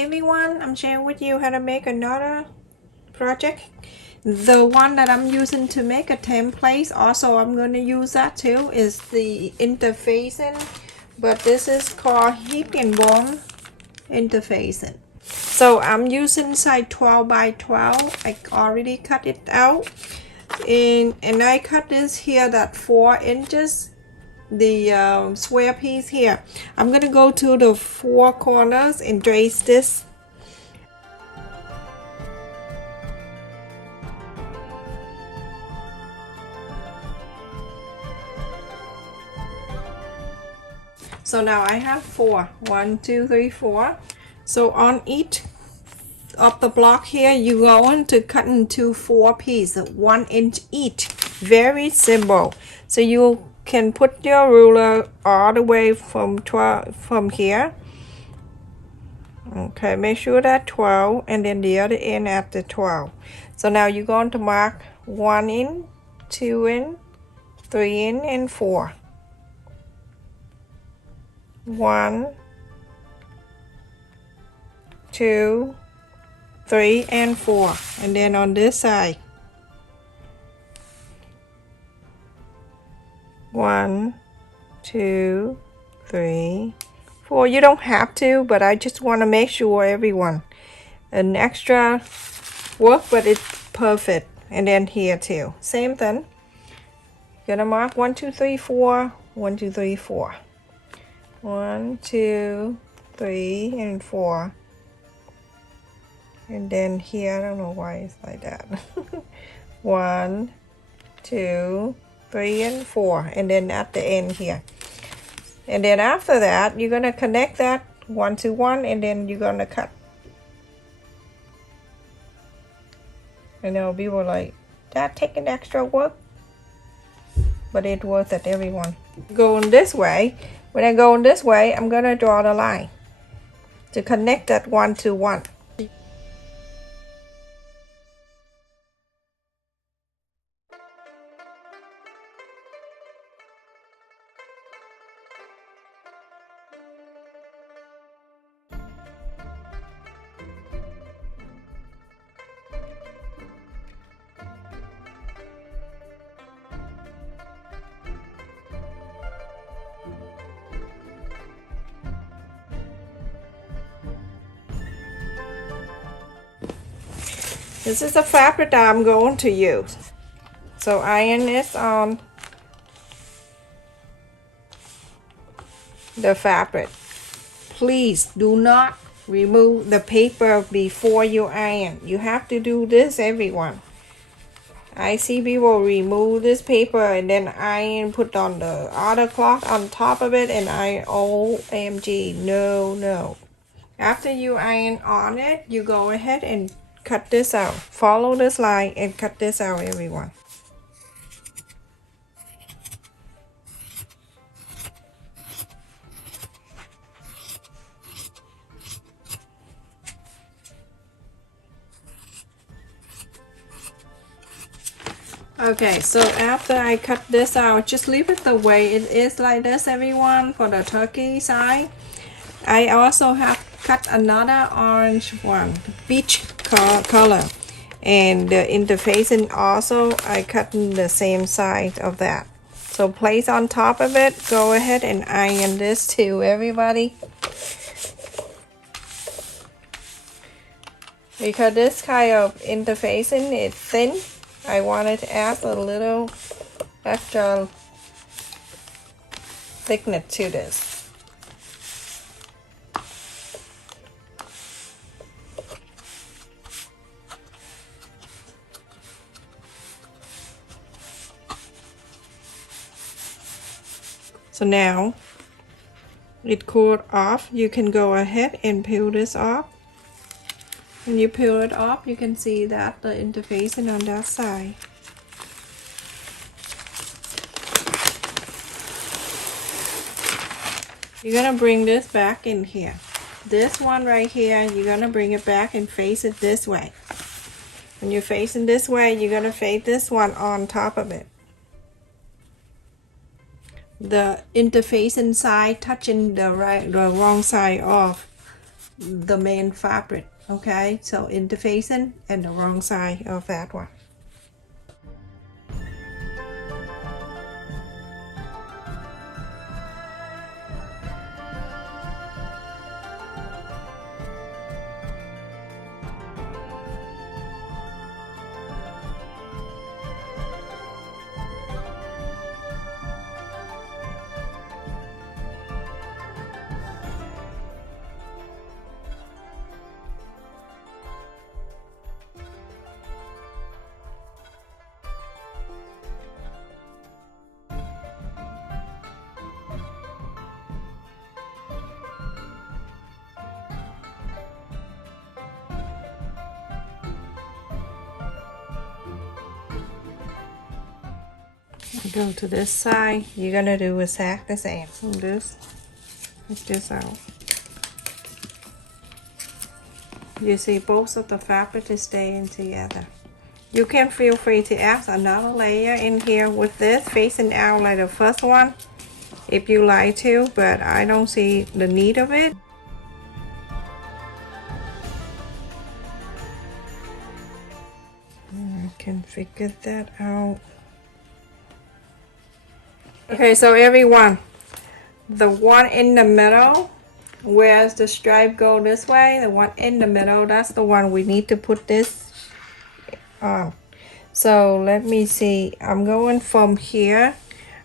everyone, I'm sharing with you how to make another project. The one that I'm using to make a template, also I'm going to use that too, is the interfacing, but this is called YEQIN interfacing. So I'm using size 12 by 12. I already cut it out, and I cut this here that 4 inches, the square piece here. I'm gonna go to the 4 corners and trace this. So now I have 4. 1, 2, 3, 4. So on each of the block here, you're going to cut into 4 pieces, 1 inch each. Very simple. So you can put your ruler all the way from 12 from here. Okay, make sure that 12 and then the other end at the 12. So now you're going to mark 1 in, 2 in, 3 in, and 4. 1, 2, 3, and 4. And then on this side, 1, 2, 3, 4. You don't have to, but I just want to make sure everyone. An extra work, but it's perfect. And then here too, same thing. Gonna mark 1, 2, 3, 4. 1, 2, 3, 4. 1, 2, 3, and 4. And then here, I don't know why it's like that. 1, 2, 3, and 4. And then at the end here. And then after that, you're gonna connect that 1 to 1, and then you're gonna cut. I know people like, that taking extra work, but it's worth it, everyone. Going this way. When I go this way, I'm gonna draw the line to connect that 1 to 1. This is the fabric that I'm going to use. So iron is on the fabric. Please do not remove the paper before you iron. You have to do this, everyone. I see people remove this paper and then iron, put on the other cloth on top of it, and iron. OMG, no. After you iron on it, you go ahead and cut this out. Follow this line and cut this out, everyone. Okay, so after I cut this out, just leave it the way it is, like this, everyone, for the turkey side. I also have cut another orange one, beach color, and the interfacing also I cut in the same side of that. So place on top of it. Go ahead and iron this too, everybody. Because this kind of interfacing is thin, I wanted to add a little extra thickness to this. So now it cooled off. You can go ahead and peel this off. When you peel it off, you can see that the interfacing on that side. You're gonna bring this back in here. This one right here, you're gonna bring it back and face it this way. When you're facing this way, you're gonna face this one on top of it. The interfacing side touching the wrong side of the main fabric. Okay, so interfacing and the wrong side of that one. Go to this side. You're gonna do exactly the same. This, take this out. You see both of the fabric is staying together. You can feel free to add another layer in here with this facing out like the first one if you like to, but I don't see the need of it. I can figure that out. Okay, so everyone, the one in the middle, whereas the stripe go this way, the one in the middle, that's the one we need to put this on. So let me see, I'm going from here,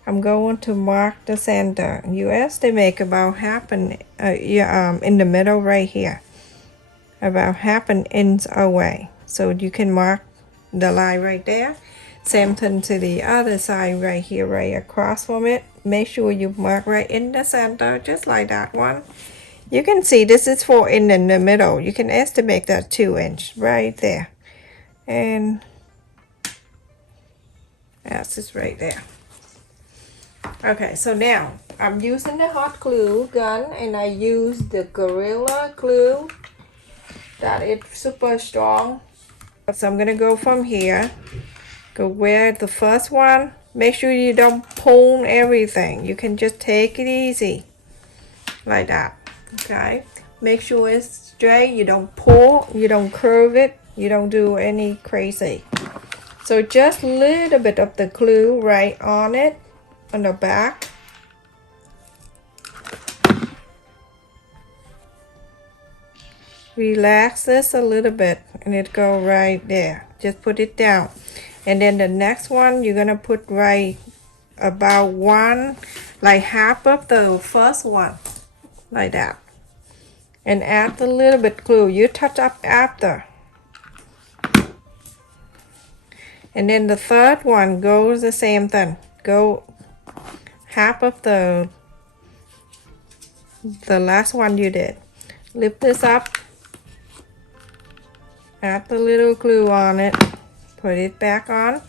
I'm going to mark the center. You estimate about half an in the middle right here, about half an inch away. So you can mark the line right there. Same thing to the other side right here, right across from it. Make sure you mark right in the center, just like that one. You can see this is 4 in the middle. You can estimate that 2 inch right there. And that's just right there. Okay, so now I'm using the hot glue gun and I use the Gorilla Glue. That is super strong. So I'm gonna go from here. Go where the first one. Make sure you don't pull everything. You can just take it easy. Like that. Okay. Make sure it's straight. You don't pull. You don't curve it. You don't do any crazy. So just a little bit of the glue right on it. On the back. Relax this a little bit. And it go right there. Just put it down. And then the next one, you're gonna put right about one, like half of the first one, like that. And add a little bit glue. You touch up after. And then the third one goes the same thing. Go half of the last one you did. Lift this up. Add a little glue on it. Put it back on.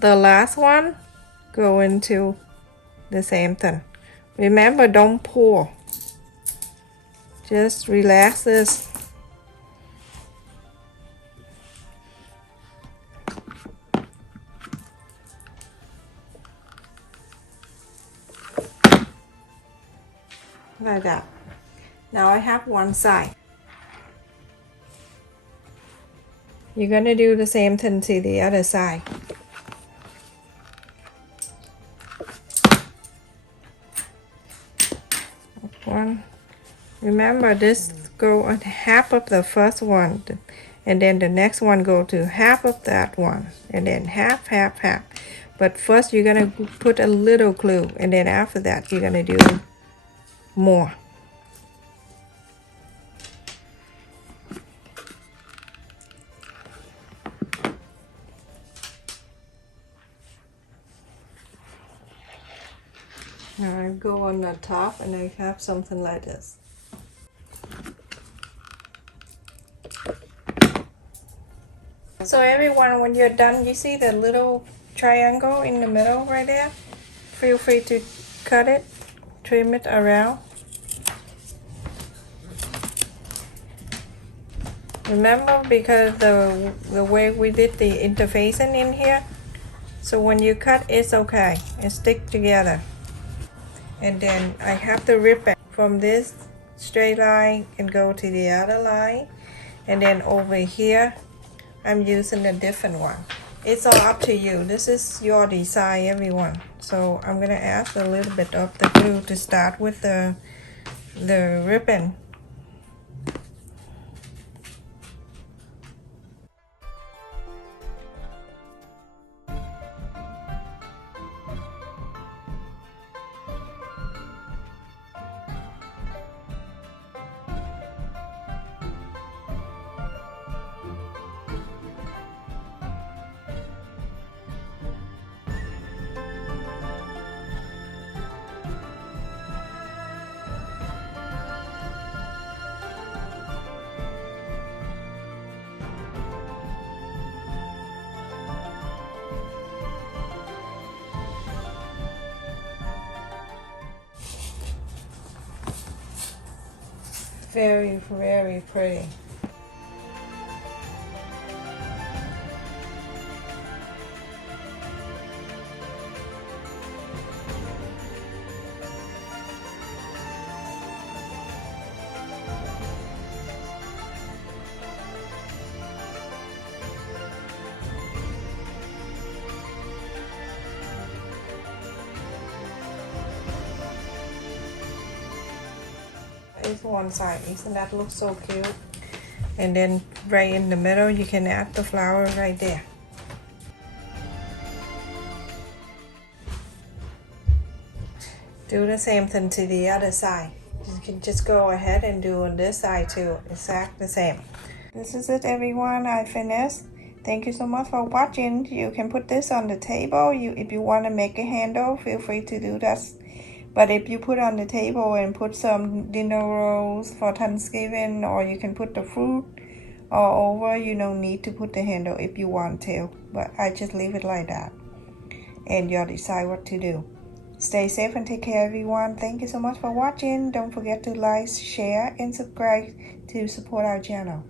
The last one, go into the same thing. Remember, don't pull. Just relax this. Like that. Now I have one side. You're gonna do the same thing to the other side. One. Remember, this go on half of the first one, and then the next one go to half of that one, and then half, half, half. But first you're gonna put a little glue, and then after that you're gonna do more. Now I go on the top and I have something like this. So everyone, when you're done, you see the little triangle in the middle right there? Feel free to cut it, trim it around. Remember, because the way we did the interfacing in here, so when you cut, it's okay, it stick together. And then I have to rip it from this straight line and go to the other line, and then over here I'm using a different one. It's all up to you. This is your design, everyone. So I'm gonna add a little bit of the glue to start with the ribbon. Very, very pretty. Is one side, isn't that look so cute? And then right in the middle you can add the flower right there. Do the same thing to the other side. You can just go ahead and do on this side too, exactly the same. This is it, everyone. I finished. Thank you so much for watching. You can put this on the table. If you want to make a handle, feel free to do that. But if you put on the table and put some dinner rolls for Thanksgiving, or you can put the fruit all over, you don't need to put the handle if you want to. But I just leave it like that. And you'll decide what to do. Stay safe and take care, everyone. Thank you so much for watching. Don't forget to like, share, and subscribe to support our channel.